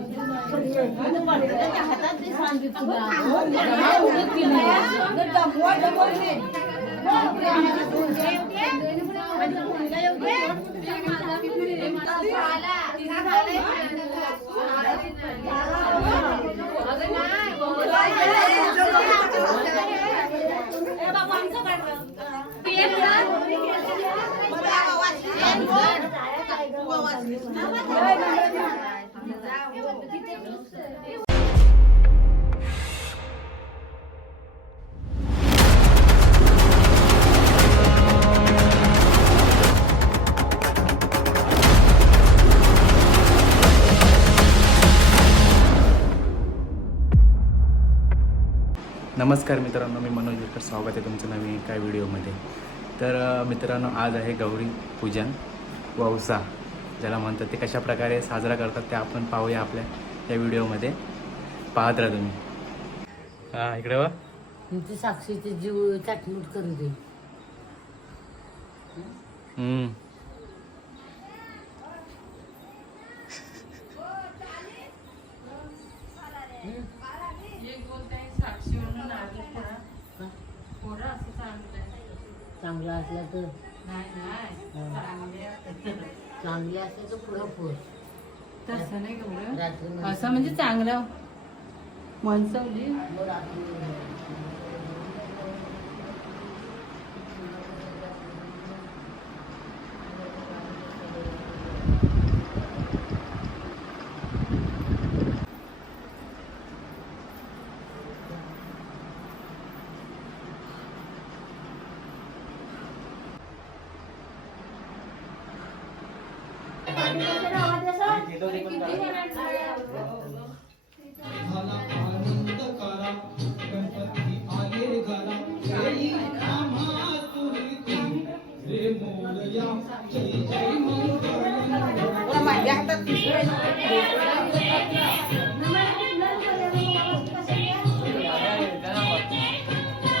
त्याच्या हातात ते सांगितलं तुला नमस्कार मित्रांनो मी मनोज विकर स्वागत आहे तुमचं नवीन एका व्हिडिओमध्ये. तर मित्रांनो आज आहे गौरी पूजन वौसा ज्याला म्हणतात ते कशा प्रकारे साजरा करतात ते आपण पाहूया आपल्या या व्हिडिओमध्ये पाहत राहा तुम्ही. हां इकडे वा ती साक्षीचे जीव चाटमूट करू दे. हम्म. चांगला असला तर. चांगले असले तर पुढं तसं नाही बरं. असं म्हणजे चांगलं मनसवली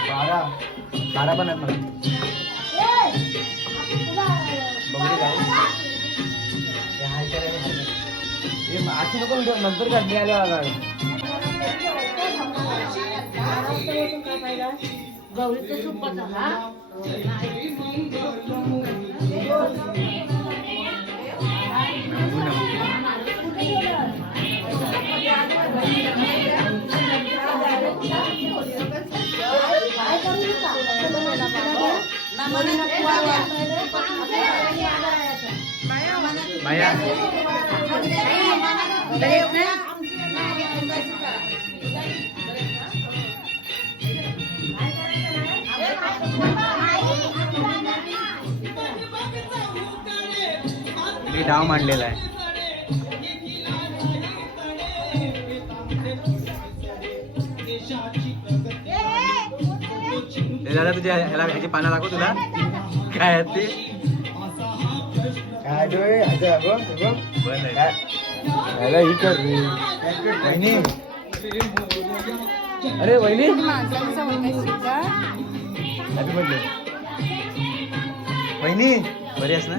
बारा. बारा पण आहेत मला. अशी नको व्हिडिओ नंतर काढली आल्या गौरीचं सुपाचा हा माया मी डाव मांडलेला आहे. दादा तुझ्या ह्याला ह्याची पानं लागू तुला. काय आहेत ते? काय डोळे आता बघ बघ बंद आहे. याला ही कर रे वहिनी अरे वहिनी हॅपी बर्थडे वहिनी बरी आहेस ना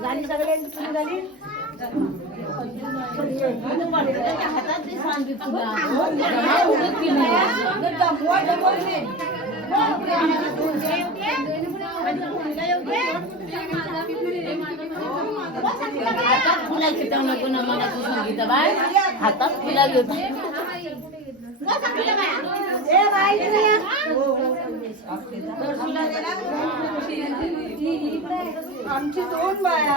झाली सगळ्यांची फुलं झाली हातात फुला घेता नको ना मला तू सांगितलं बाय हातात फुला घेता आमची दोन बाया.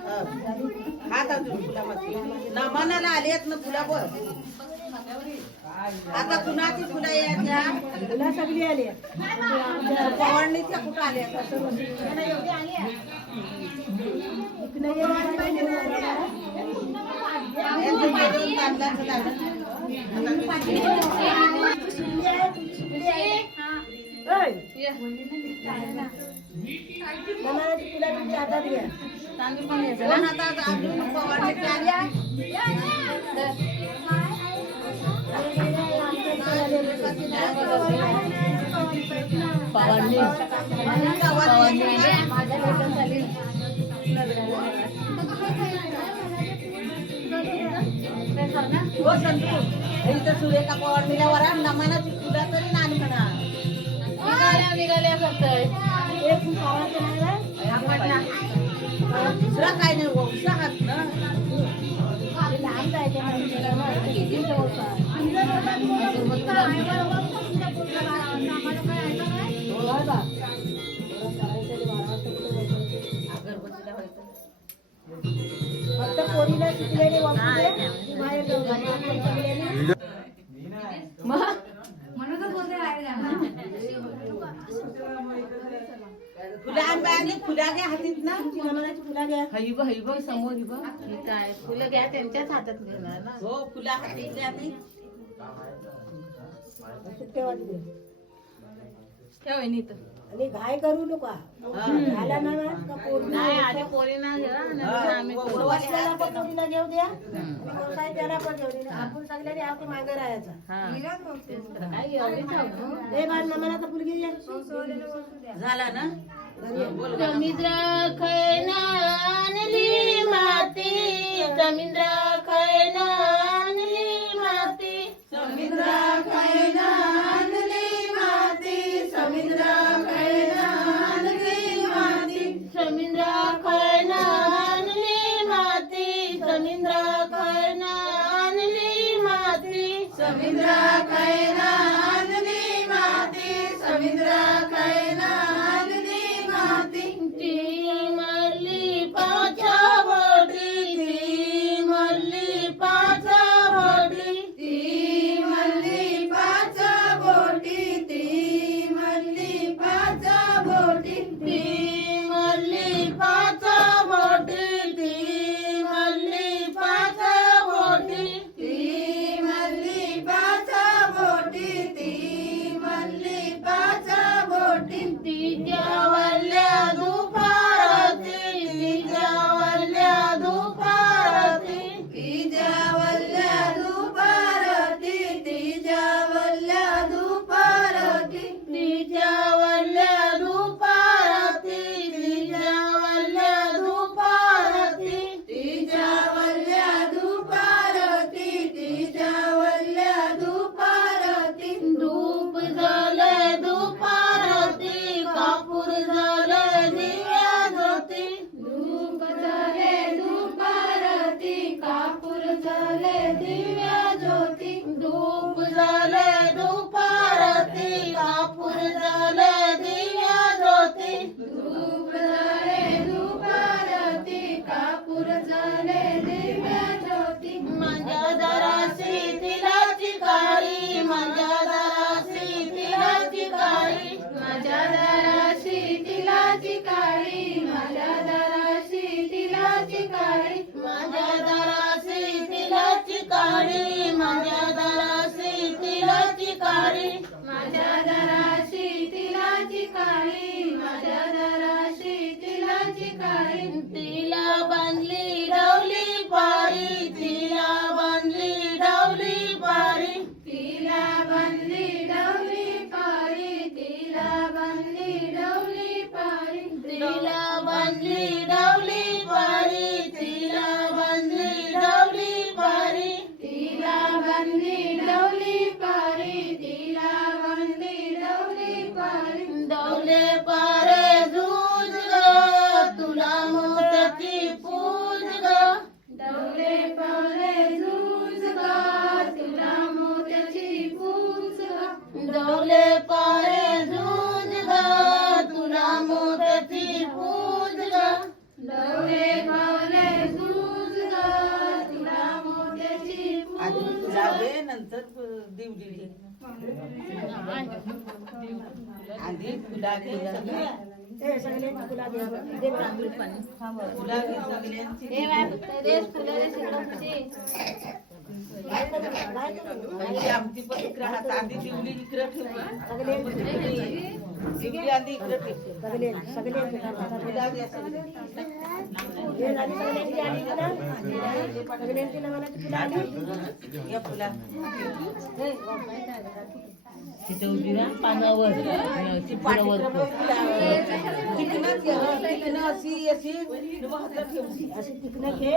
हात अजून ना मनाला आले आहेत ना तुला बोल आता कुणाची तुला येत या? सगळी आली पवारणीच्या कुठं आले आहेत हो संतू. सूर्यका पवार मिल्यावर नमानाची तुला तरी नाणी म्हणा. गाड्या निघाल्या करतोय. दुसरा काय नाही हो, वंशा हात ना. फक्त पोरीला शिकलेले वापरू बाहेर जाऊ घालून फुलं आंबे आणि फुला घ्या हातीत ना. नमनाची फुला घ्या हई बघ हई बघ समोर ही बघ ही काय फुलं घ्या त्यांच्याच हातात घेणार ना. हो फुला हातीत घ्या ती ठेवा तिथे. ठेव वहिनी इथं. आणि घाय करू नका. झाला ना का पोरी नाही आधी पोरीना घ्या नंतर आम्ही हो, करू. वसल्याला पण पोरीला घेऊ द्या. काय त्याला पण घेऊ द्या आपण सगळ्यांनी आपण मागे राहायचा. हा. तेच करा. काय एवढी जाऊ ना? ए बाळ नमनाचा फुलगी द्या. झाला ना? રમીન્દ્ર ખૈના માતી રમીન્દ્ર Thank. फुले पाय दूध तुला मोदती पूज गा. नंतर दिवली आधी तुला घे सगळ्यांची आमची पण इकडे हात आधी दिवली इकडे ठेवली दिवली आधी इकडे ठेवली या फुला तिथे उभी ना पानावर चिपळावर तिकडे अशी अशी अशी तिकडे घे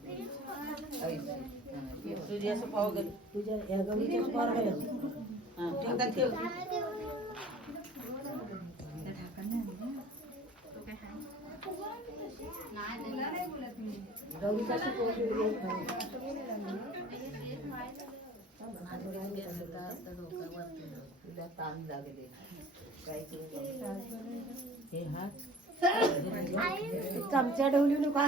सूर्याचं पाव घाल तुझ्या ह्या गवळीच्या पाव घाल हां ठेका ठेव. गवळीचा सुपाव ताण लागले. काय हे हात. चमचा ढवली नका.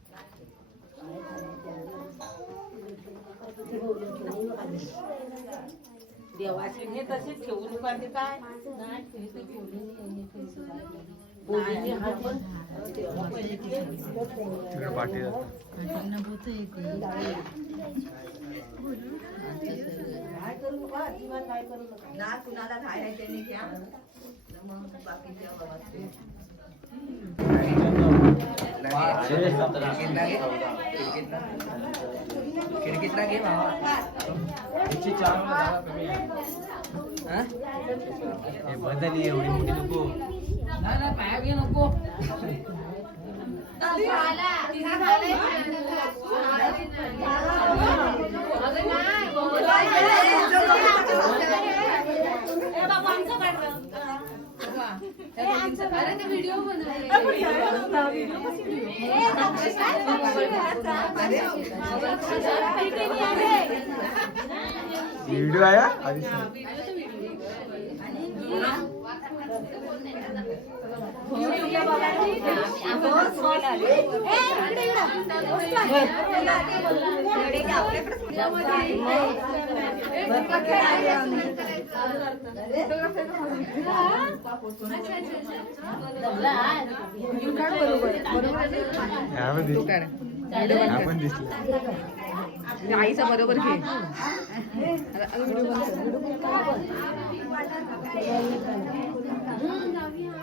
देवाचे हे तसे ठेवून पाहिजे काय? काय करू बाबा काय करू ना कुणाला घालायचे नाही घ्या मग खिडकीतला घे हे बदली एवढी मोठी नको पाया घे नको अरे ते व्हिडिओ व्हिडिओ आहे आपण दिसलं. आईचा बरोबर घे. मला